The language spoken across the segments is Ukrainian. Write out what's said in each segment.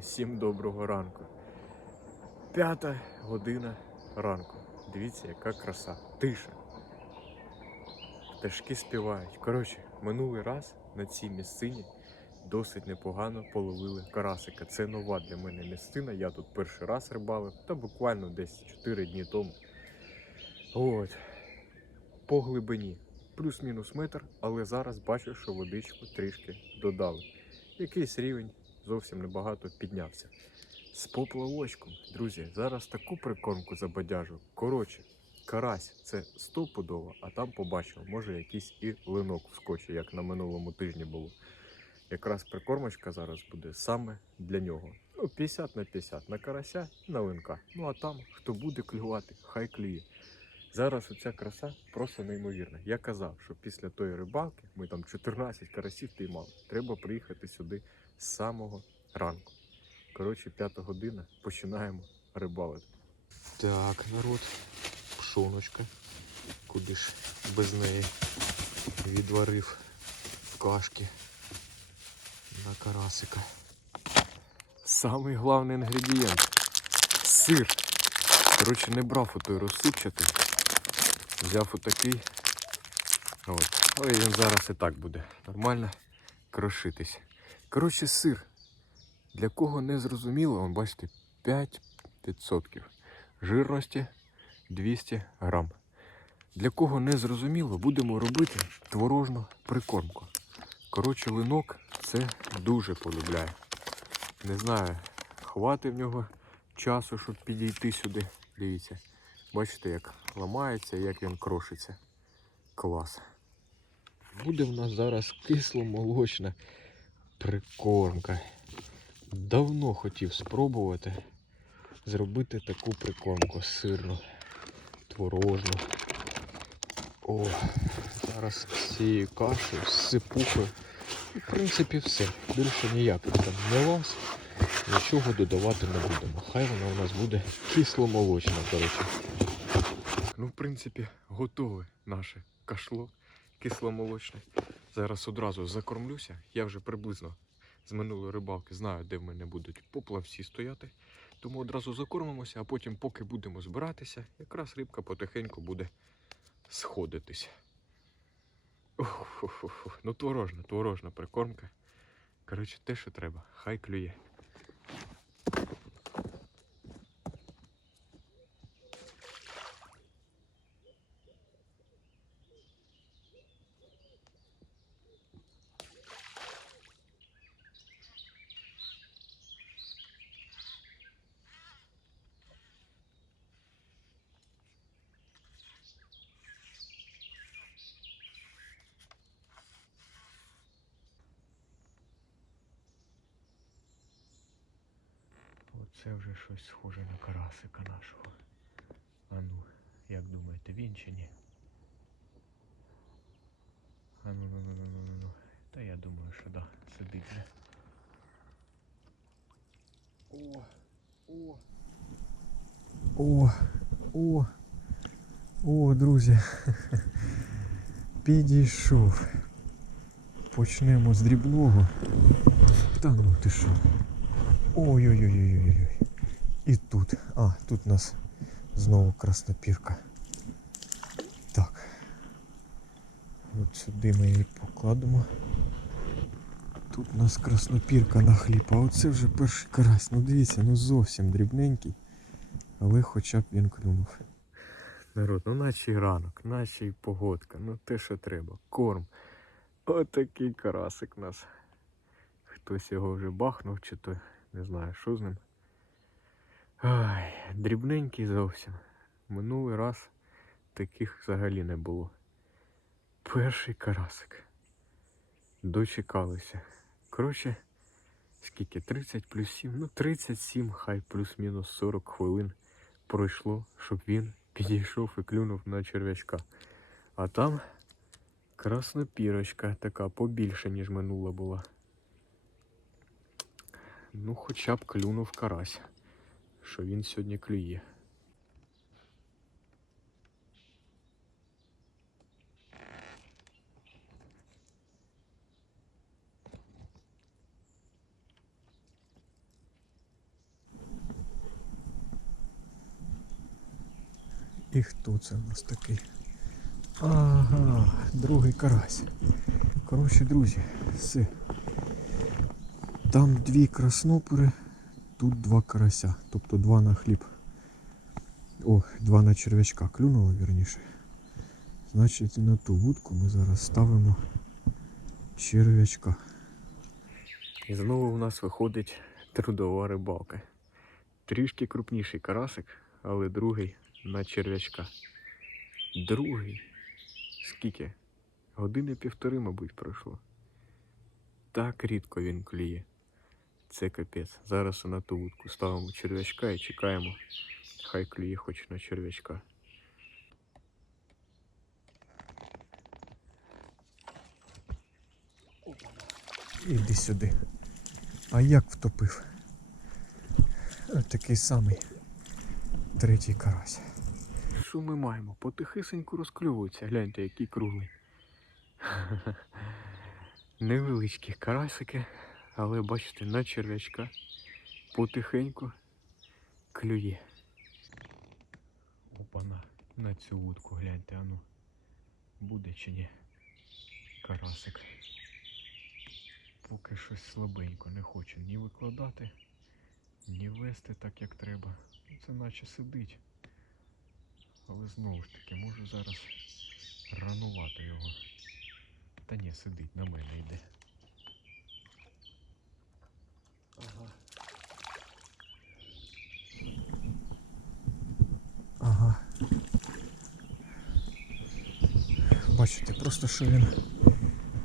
Всім доброго ранку. П'ята година ранку. Дивіться, яка краса. Тиша. Пташки співають. Коротше, минулий раз на цій місцині досить непогано половили карасика. Це нова для мене місцина. Я тут перший раз рибалив, та буквально десь 4 дні тому. От. По глибині. Плюс-мінус метр, але зараз бачу, що водичку трішки додали. Якийсь рівень зовсім небагато піднявся. З поплавочком, друзі, зараз таку прикормку забадяжу. Коротше, карась це стопудово, а там побачимо, може якийсь і линок вскочить, як на минулому тижні було. Якраз прикормочка зараз буде саме для нього. Ну, 50 на 50 на карася і на линка. Ну а там, хто буде клювати, хай клює. Зараз оця краса просто неймовірна. Я казав, що після тої рибалки ми там 14 карасів піймали. Треба приїхати сюди з самого ранку. Коротше, п'ята година, починаємо рибалити. Так, народ, пшоночка. Куди ж без неї відварив кашки на карасика. Самий головний інгредієнт сир. Коротше, не брав отой розсипчатий. Взяв отакий. От. Але він зараз і так буде нормально крошитись. Коротше, сир. Для кого не зрозуміло, бачите, 5%. Жирності 200 грам. Для кого не зрозуміло, будемо робити творожну прикормку. Коротше, линок це дуже полюбляє. Не знаю, хватить в нього часу, щоб підійти сюди. Дивіться. Бачите, як ламається, як він крошиться. Клас. Буде в нас зараз кисломолочна прикормка. Давно хотів спробувати зробити таку прикормку сирну, творожну. О, зараз цією кашею, сипухою. І, в принципі, все. Більше ніяких там нюанс, нічого додавати не будемо. Хай вона у нас буде кисломолочна, коротше. Ну, в принципі, готове наше кашло кисломолочне. Зараз одразу закормлюся. Я вже приблизно з минулої рибалки знаю, де в мене будуть поплавці стояти. Тому одразу закормимося, а потім, поки будемо збиратися, якраз рибка потихеньку буде. Ух-ху-ху-ху. Ну, творожна, творожна прикормка. Коротше, те, що треба, хай клює. Оце вже щось схоже на карасика нашого. А ну, як думаєте, він чи ні? А ну ну ну ну ну ну ну. Та я думаю, що да, сидить вже. О, о. О, о. О, друзі. Підійшов. Почнемо з дрібного. Та ну ти що? Ой-ой-ой-ой-ой. І тут. А, тут у нас знову краснопірка. Так. От сюди ми її покладемо. Тут у нас краснопірка на хліб, а оце вже перший карась. Ну дивіться, ну зовсім дрібненький. Але хоча б він клюнув. Народ, ну наче й ранок, наче й погодка, ну те, що треба. Корм. Отакий карасик у нас. Хтось його вже бахнув, чи то не знаю, що з ним. Ай, дрібненький зовсім. Минулий раз таких взагалі не було. Перший карасик. Дочекалися. Коротше, скільки? 30 плюс 7, ну 37, хай плюс-мінус 40 хвилин пройшло, щоб він підійшов і клюнув на черв'ячка. А там краснопірочка така побільше, ніж минула була. Ну хоча б клюнув карась, що він сьогодні клює. І хто це в нас такий? Ага, другий карась. Коротше, друзі, все. Там дві краснопери, тут два карася, тобто два на хліб. О, два на черв'ячка клюнуло, вірніше. Значить, на ту вудку ми зараз ставимо черв'ячка. І знову у нас виходить трудова рибалка. Трішки крупніший карасик, але другий на черв'ячка. Другий. Скільки? Години півтори, мабуть, пройшло. Так рідко він клює. Це капець. Зараз на ту вудку ставимо черв'ячка і чекаємо. Хай клює хоч на черв'ячка. Іди сюди. А як втопив? Такий самий третій карась. Що ми маємо? Потихисеньку розклювується. Гляньте, який круглий. Невеличкі карасики, але бачите, на черв'ячка потихеньку клює. Опана, на цю вудку гляньте, ану. Буде чи ні? Карасик. Поки щось слабенько не хоче ні викладати, ні вести так, як треба. Це наче сидить. Але знову ж таки, можу зараз ранувати його. Та ні, сидить, на мене йде. Ага. Ага. Бачите, просто що він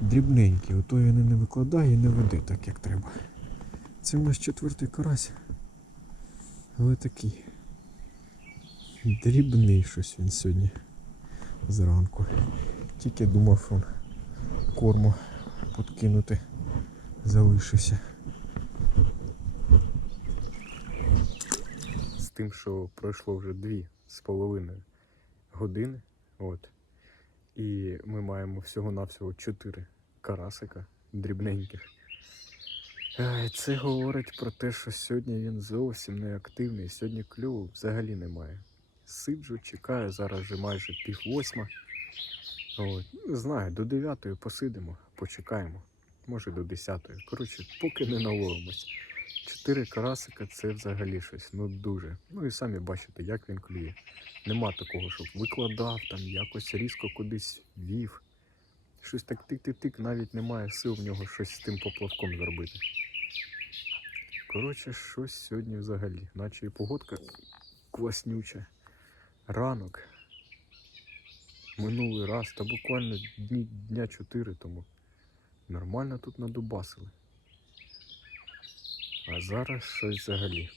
дрібненький, ото він і не викладає і не веде так, як треба. Це в нас четвертий карась. Але такий. Дрібний щось він сьогодні зранку. Тільки думав, що корму подкинути залишився. З тим, що пройшло вже дві з половиною години. От. І ми маємо всього-навсього чотири карасика дрібненьких. Це говорить про те, що сьогодні він зовсім не активний. Сьогодні клюву взагалі немає. Сиджу, чекаю, зараз вже майже пів восьма. От. Знаю, до дев'ятої посидимо, почекаємо. Може до десятої. Коротше, поки не наловимось. Чотири карасика це взагалі щось, ну дуже. Ну і самі бачите, як він клює. Нема такого, щоб викладав, там якось різко кудись вів. Щось так тик-тик-тик, навіть немає сил в нього щось з тим поплавком зробити. Коротше, щось сьогодні взагалі. Наче і погодка класнюча. Ранок. Минулий раз, та буквально дні, дня чотири тому. Нормально тут надубасили. А зараз щось взагалі.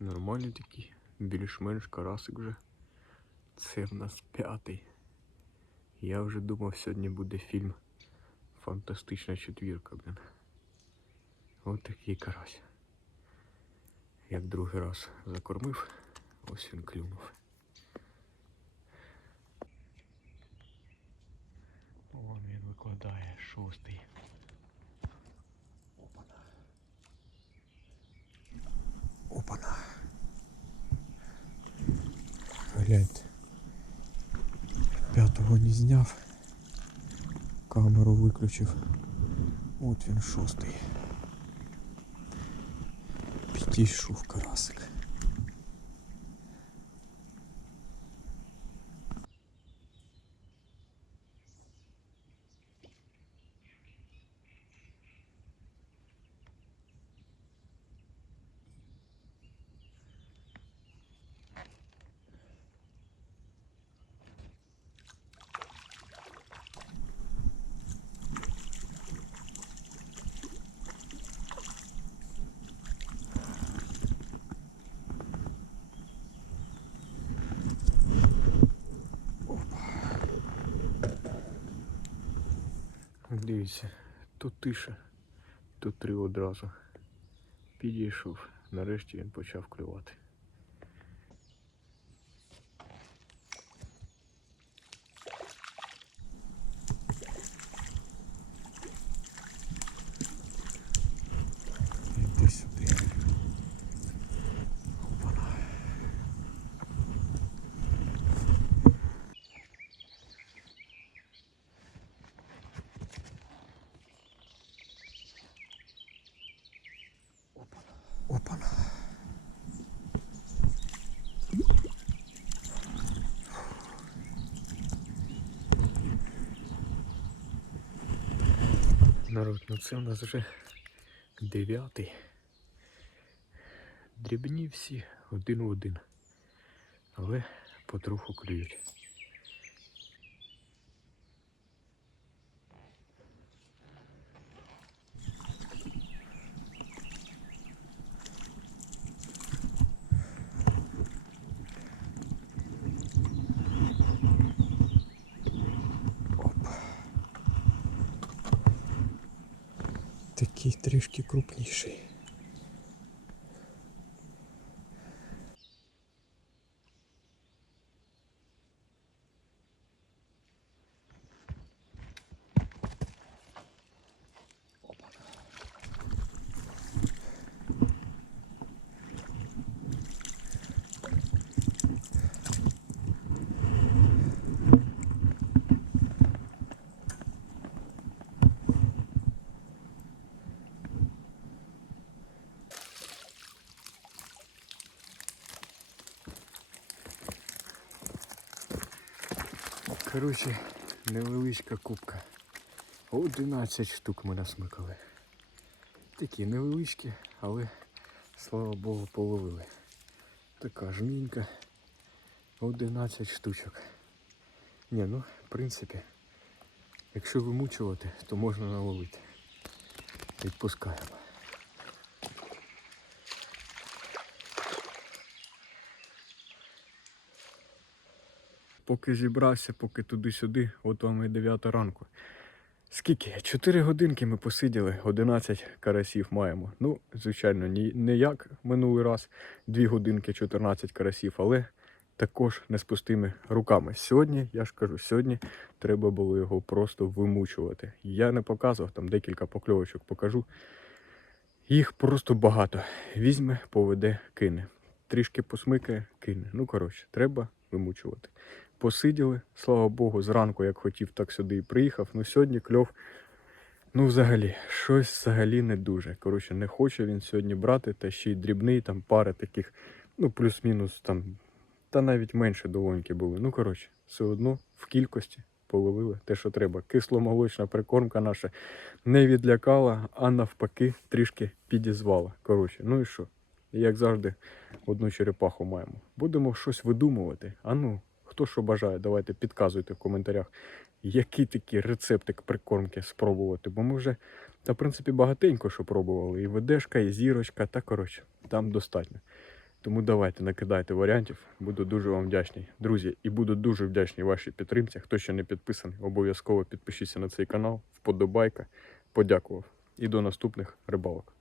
Нормальний такий, більш-менш карасик вже. Це в нас п'ятий. Я вже думав, сьогодні буде фільм Фантастична четвірка, блін. Ось такий карась. Як другий раз закормив, ось він клюнув. Вон він викладає шостий. Опана. Опана. Гляньте. П'ятого не зняв. Камеру виключив. От він шостий. Підійшов карасик. Дивіться, тут тиша, тут три одразу. Підійшов. Нарешті він почав клювати. Опана. Народ, ну це у нас вже дев'ятий. Дрібні всі один в один. Але потроху клюють. Такий трішки крупніший. Коротше, невеличка кубка. 11 штук ми насмикали. Такі невеличкі, але слава Богу, половили. Така жмінька. 11 штучок. Ні, ну, в принципі, якщо вимучувати, то можна наловити. Відпускаємо. Поки зібрався, поки туди-сюди, от вам і 9 ранку. Скільки? 4 годинки ми посиділи, 11 карасів маємо. Ну, звичайно, не як минулий раз, 2 годинки 14 карасів, але також не з пустими руками. Сьогодні, я ж кажу, сьогодні треба було його просто вимучувати. Я не показував, там декілька покльовочок покажу. Їх просто багато. Візьме, поведе, кине. Трішки посмикає, кине. Ну, коротше, треба вимучувати. Посиділи, слава Богу, зранку, як хотів, так сюди і приїхав. Ну сьогодні кльов, ну взагалі, щось взагалі не дуже. Коротше, не хоче він сьогодні брати, та ще й дрібний, там пари таких, ну, плюс-мінус там, та навіть менше долоньки були. Ну, коротше, все одно в кількості половили те, що треба. Кисломолочна прикормка наша не відлякала, а навпаки, трішки підізвала. Коротше, ну і що? Як завжди, одну черепаху маємо. Будемо щось видумувати. А ну, хто що бажає, давайте підказуйте в коментарях, який такий рецептик прикормки спробувати. Бо ми вже, та в принципі, багатенько що пробували. І ведешка, і зірочка, та коротше, там достатньо. Тому давайте накидайте варіантів. Буду дуже вам вдячний. Друзі, і буду дуже вдячний вашій підтримці. Хто ще не підписаний, обов'язково підпишіться на цей канал. Вподобайка. Подякував. І до наступних рибалок.